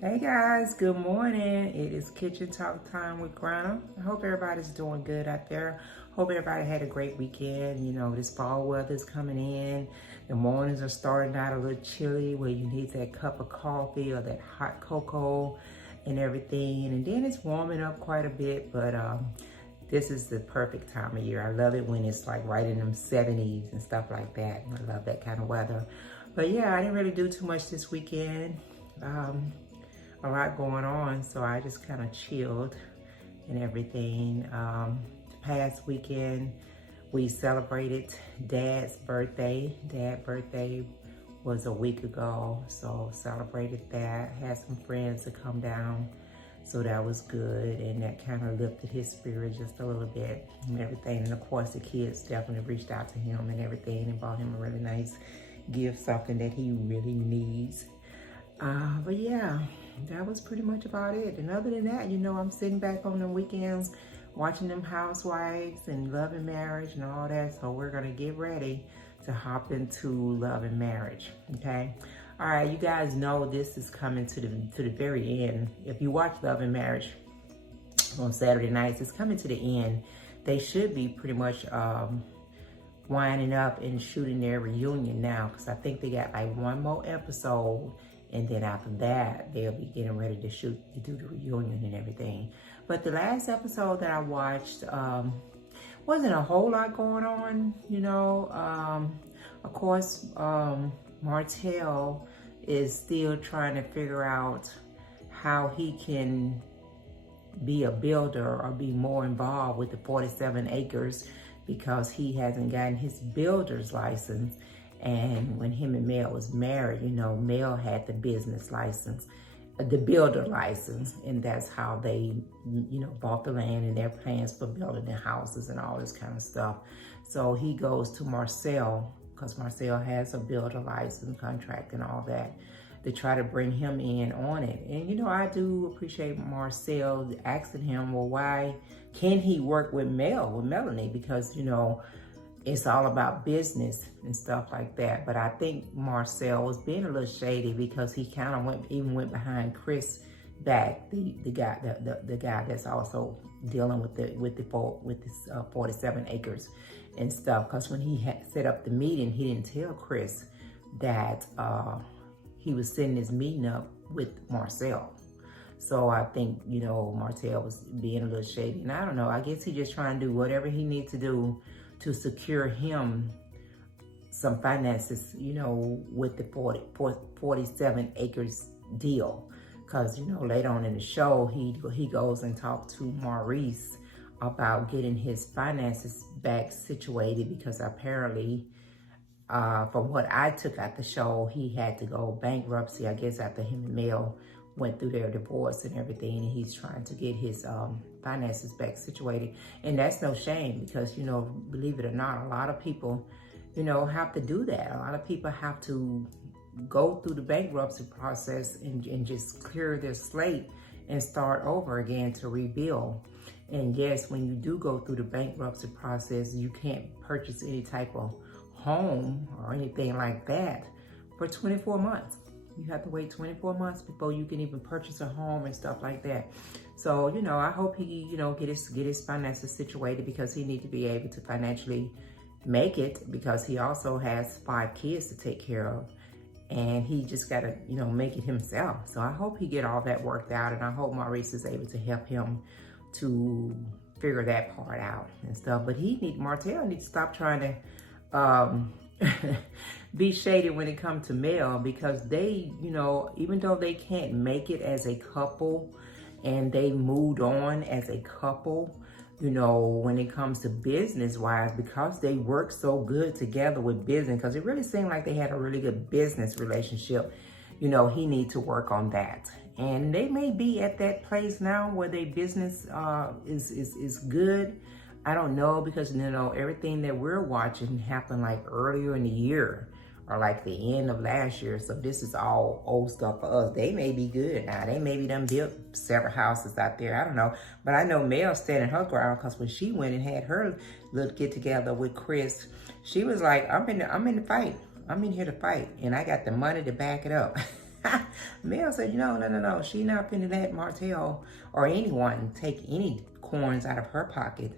Hey guys, good morning. It is kitchen talk time with Granna. I hope everybody's doing good out there. Hope everybody had a great weekend. You know, this fall weather's coming in. The mornings are starting out a little chilly where you need that cup of coffee or that hot cocoa and everything. And then it's warming up quite a bit, but this is the perfect time of year. I love it when it's like right in them 70s and stuff like that. I love that kind of weather. But yeah, I didn't really do too much this weekend. A lot going on, so I just kind of chilled and everything. The past weekend, we celebrated Dad's birthday. Dad's birthday was a week ago, so celebrated that. Had some friends to come down, so that was good, and that kind of lifted his spirit just a little bit and everything. And of course, the kids definitely reached out to him and everything and bought him a really nice gift, something that he really needs. But yeah, that was pretty much about it. And other than that, you know, I'm sitting back on the weekends watching them Housewives and Love and Marriage and all that. So we're going to get ready to hop into Love and Marriage. Okay. All right. You guys know this is coming to the very end. If you watch Love and Marriage on Saturday nights, it's coming to the end. They should be pretty much, winding up and shooting their reunion now. Cause I think they got like one more episode. And then after that, they'll be getting ready to do the reunion and everything. But the last episode that I watched, wasn't a whole lot going on, you know. Of course, Martell is still trying to figure out how he can be a builder or be more involved with the 47 acres because he hasn't gotten his builder's license. And when him and Mel was married, you know, Mel had the business license, the builder license, and that's how they, you know, bought the land and their plans for building the houses and all this kind of stuff. So he goes to Marcel, because Marcel has a builder license contract and all that, to try to bring him in on it. And, you know, I do appreciate Marcel asking him, well, why can he work with Melanie? Because, you know, it's all about business and stuff like that. But I think Marcel was being a little shady because he kind of went behind Chris back, the guy that's also dealing with this 47 acres and stuff. Because when he had set up the meeting, he didn't tell Chris that he was setting his meeting up with Marcel. So I think, you know, Marcel was being a little shady. And I don't know, I guess he's just trying to do whatever he needs to do to secure him some finances, you know, with the 47 acres deal. Because, you know, later on in the show, he goes and talks to Maurice about getting his finances back situated because apparently, from what I took out the show, he had to go bankruptcy, I guess, after him and Mel went through their divorce and everything, and he's trying to get his finances back situated. And that's no shame because, you know, believe it or not, a lot of people, you know, have to do that. A lot of people have to go through the bankruptcy process and just clear their slate and start over again to rebuild. And yes, when you do go through the bankruptcy process, you can't purchase any type of home or anything like that for 24 months. You have to wait 24 months before you can even purchase a home and stuff like that. So, you know, I hope he, you know, get his finances situated because he needs to be able to financially make it because he also has 5 kids to take care of. And he just got to, you know, make it himself. So I hope he get all that worked out. And I hope Maurice is able to help him to figure that part out and stuff. But Martell needs to stop trying to, be shady when it comes to Mel because they, you know, even though they can't make it as a couple and they moved on as a couple, you know, when it comes to business wise, because they work so good together with business, because it really seemed like they had a really good business relationship, you know, he needs to work on that. And they may be at that place now where their business is good. I don't know because, you know, everything that we're watching happened like earlier in the year or like the end of last year. So this is all old stuff for us. They may be good now. They maybe done built several houses out there. I don't know. But I know Mel's standing her ground because when she went and had her little get together with Chris, she was like, I'm in the fight. I'm in here to fight. And I got the money to back it up. Mel said, no. She not finna let Martell or anyone take any coins out of her pocket,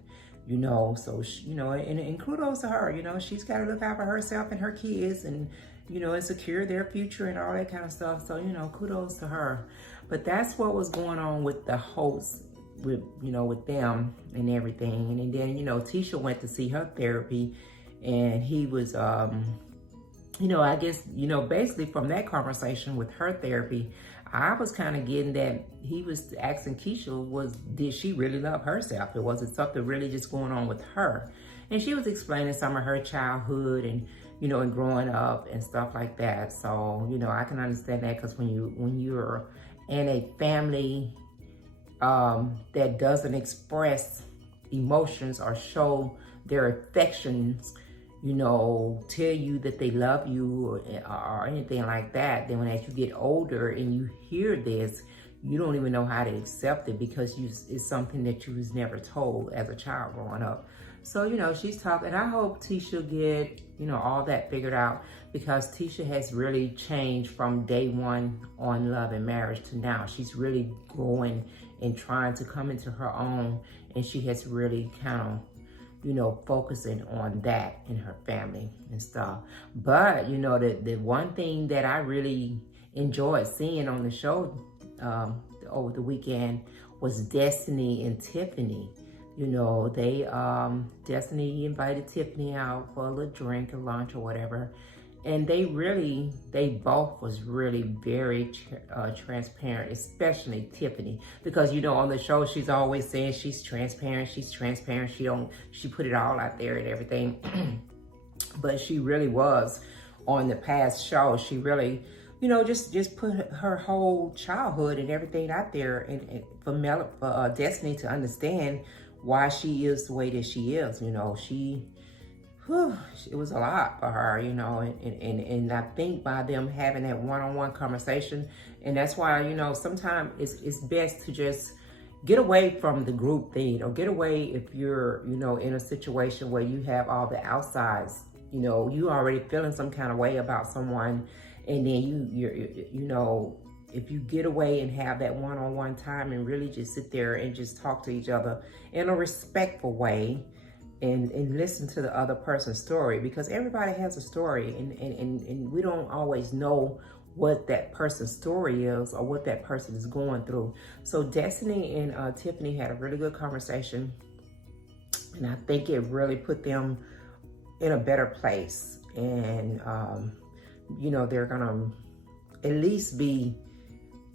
So, she, and kudos to her, she's got to look out for herself and her kids and, and secure their future and all that kind of stuff. So, kudos to her. But that's what was going on with the hosts, with them and everything. And then, Tisha went to see her therapy, and he was, I guess, basically from that conversation with her therapy, I was kind of getting that he was asking Keisha, did she really love herself? Or was it something really just going on with her? And she was explaining some of her childhood and, and growing up and stuff like that. So, I can understand that, because when you're in a family that doesn't express emotions or show their affections, tell you that they love you or anything like that, then as you get older and you hear this, you don't even know how to accept it, because it's something that you was never told as a child growing up. So, she's talking. I hope Tisha get, all that figured out, because Tisha has really changed from day one on Love and Marriage to now. She's really growing and trying to come into her own, and she has really kind of, focusing on that in her family and stuff. But, the one thing that I really enjoyed seeing on the show over the weekend was Destiny and Tiffany. Destiny invited Tiffany out for a little drink or lunch or whatever. And they both was really very transparent, especially Tiffany, because, on the show, she's always saying she's transparent. She put it all out there and everything. But she really was on the past show. She really, just put her whole childhood and everything out there, and for Destiny to understand why she is the way that she is. It was a lot for her, and I think by them having that one-on-one conversation, and that's why, sometimes it's best to just get away from the group thing, or get away if you're, in a situation where you have all the outsides, you already feeling some kind of way about someone, and then if you get away and have that one-on-one time and really just sit there and just talk to each other in a respectful way, and listen to the other person's story, because everybody has a story, and we don't always know what that person's story is or what that person is going through. So Destiny and Tiffany had a really good conversation, and I think it really put them in a better place. And, they're gonna at least be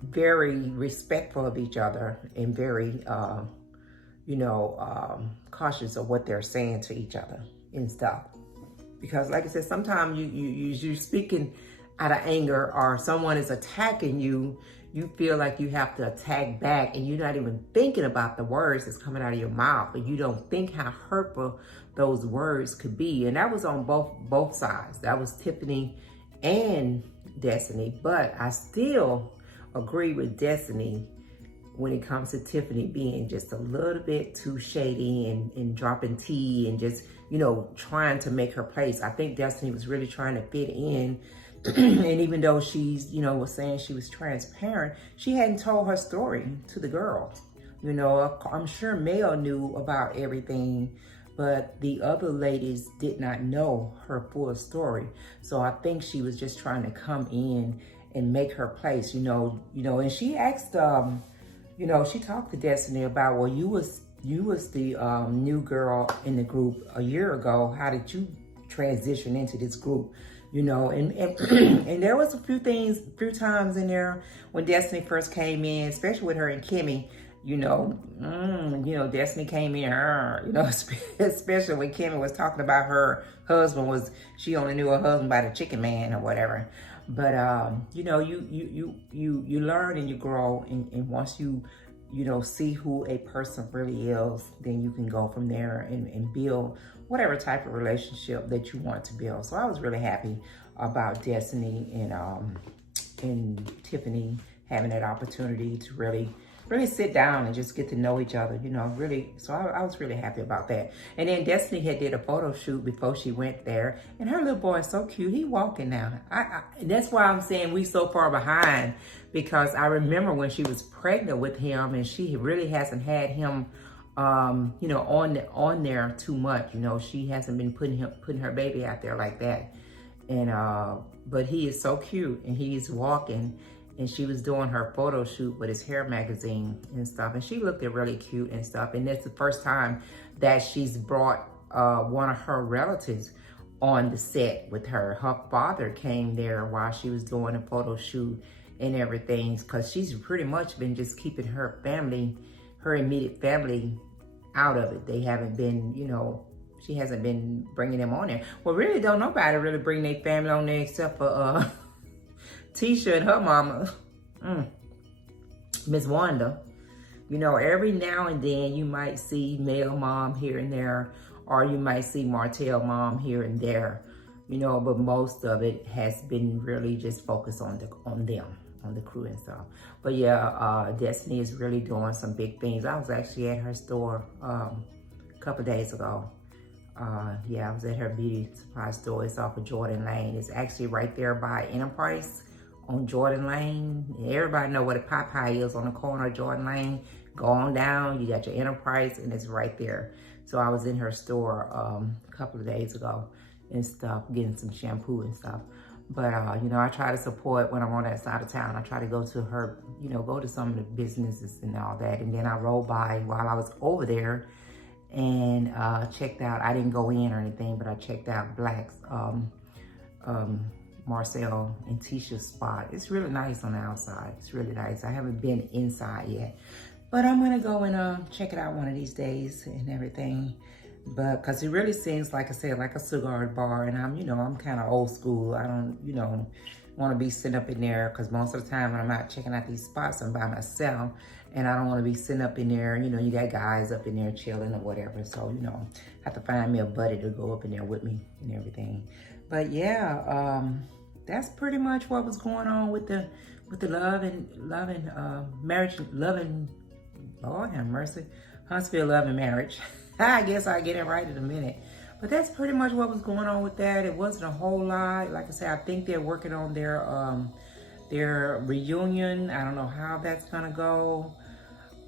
very respectful of each other and very, cautious of what they're saying to each other and stuff. Because like I said, sometimes you're speaking out of anger, or someone is attacking you, you feel like you have to attack back, and you're not even thinking about the words that's coming out of your mouth, but you don't think how hurtful those words could be. And that was on both sides. That was Tiffany and Destiny. But I still agree with Destiny when it comes to Tiffany being just a little bit too shady and dropping tea and just, trying to make her place. I think Destiny was really trying to fit in. And even though she's, was saying she was transparent, she hadn't told her story to the girls. I'm sure Mel knew about everything, but the other ladies did not know her full story. So I think she was just trying to come in and make her place, and she asked, she talked to Destiny about, well, you was the new girl in the group a year ago. How did you transition into this group? And and there was a few times in there when Destiny first came in, especially with her and Kimmy. Destiny came in, especially when Kimmy was talking about her husband she only knew her husband by the chicken man or whatever. But you learn and you grow, and once you see who a person really is, then you can go from there and build whatever type of relationship that you want to build. So I was really happy about Destiny and Tiffany having that opportunity to really really sit down and just get to know each other, you know, really. So I was really happy about that. And then Destiny had did a photo shoot before she went there, and her little boy is so cute. He walking now. That's why I'm saying we so far behind, because I remember when she was pregnant with him, and she really hasn't had him, you know, on there too much. You know, she hasn't been putting her baby out there like that. And but he is so cute, and he's walking. And she was doing her photo shoot with his hair magazine and stuff. And she looked really cute and stuff. And that's the first time that she's brought one of her relatives on the set with her. Her father came there while she was doing a photo shoot and everything, because she's pretty much been just keeping her family, her immediate family, out of it. They haven't been, you know, she hasn't been bringing them on there. Well, really don't nobody really bring their family on there except for Tisha and her mama, Miss Wanda. You know, every now and then you might see Mel mom here and there, or you might see Martell mom here and there, you know, but most of it has been really just focused on them, on the crew and stuff. But yeah, Destiny is really doing some big things. I was actually at her store a couple of days ago. Yeah, I was at her beauty supply store. It's off of Jordan Lane. It's actually right there by Enterprise on Jordan Lane. Everybody know what a Popeye is on the corner of Jordan Lane. Go on down, you got your Enterprise, and it's right there. So I was in her store a couple of days ago and stuff, getting some shampoo and stuff. But, you know, I try to support when I'm on that side of town. I try to go to her, you know, go to some of the businesses and all that. And then I rolled by while I was over there and checked out. I didn't go in or anything, but I checked out Black's, Marcel and Tisha's spot. It's really nice on the outside. It's really nice. I haven't been inside yet, but I'm gonna go and check it out one of these days and everything. But because it really seems, like I said, like a cigar bar, and I'm, you know, I'm kind of old school. I don't, you know, want to be sitting up in there, because most of the time when I'm out checking out these spots, I'm by myself, and I don't want to be sitting up in there. You know, you got guys up in there chilling or whatever, so, you know, have to find me a buddy to go up in there with me and everything. But yeah, that's pretty much what was going on with the marriage, Lord have mercy, Huntsville Love and Marriage. I guess I'll get it right in a minute. But that's pretty much what was going on with that. It wasn't a whole lot. Like I said, I think they're working on their reunion. I don't know how that's gonna go,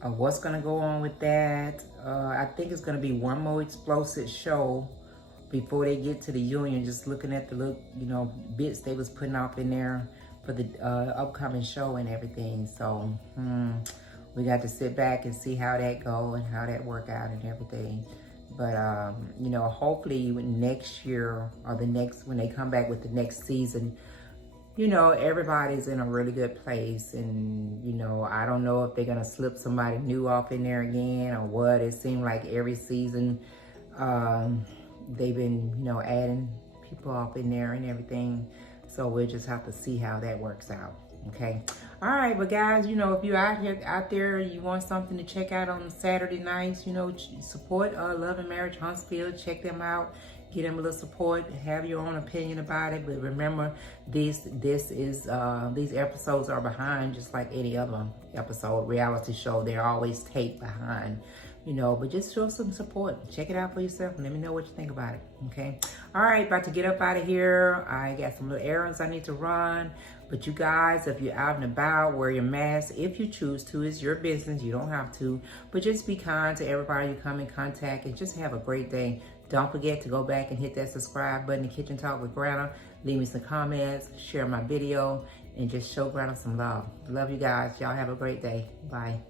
or what's gonna go on with that. I think it's gonna be one more explosive show before they get to the union. Just looking at the little, you know, bits they was putting up in there for the upcoming show and everything. So we got to sit back and see how that go and how that work out and everything. But you know, hopefully next year or the next, when they come back with the next season, you know, everybody's in a really good place. And, you know, I don't know if they're gonna slip somebody new off in there again or what. It seemed like every season they've been, you know, adding people off in there and everything. So we'll just have to see how that works out. Okay. All right. But guys, you know, if you're out there, you want something to check out on Saturday nights, you know, support Love and Marriage Huntsville. Check them out. Get them a little support. Have your own opinion about it. But remember, these episodes are behind, just like any other episode, reality show. They're always taped behind, you know, but just show some support. Check it out for yourself and let me know what you think about it. Okay. All right. About to get up out of here. I got some little errands I need to run. But you guys, if you're out and about, wear your mask if you choose to. It's your business. You don't have to. But just be kind to everybody you come in contact, and just have a great day. Don't forget to go back and hit that subscribe button, Kitchen Talk with Granna. Leave me some comments, share my video, and just show Granna some love. Love you guys. Y'all have a great day. Bye.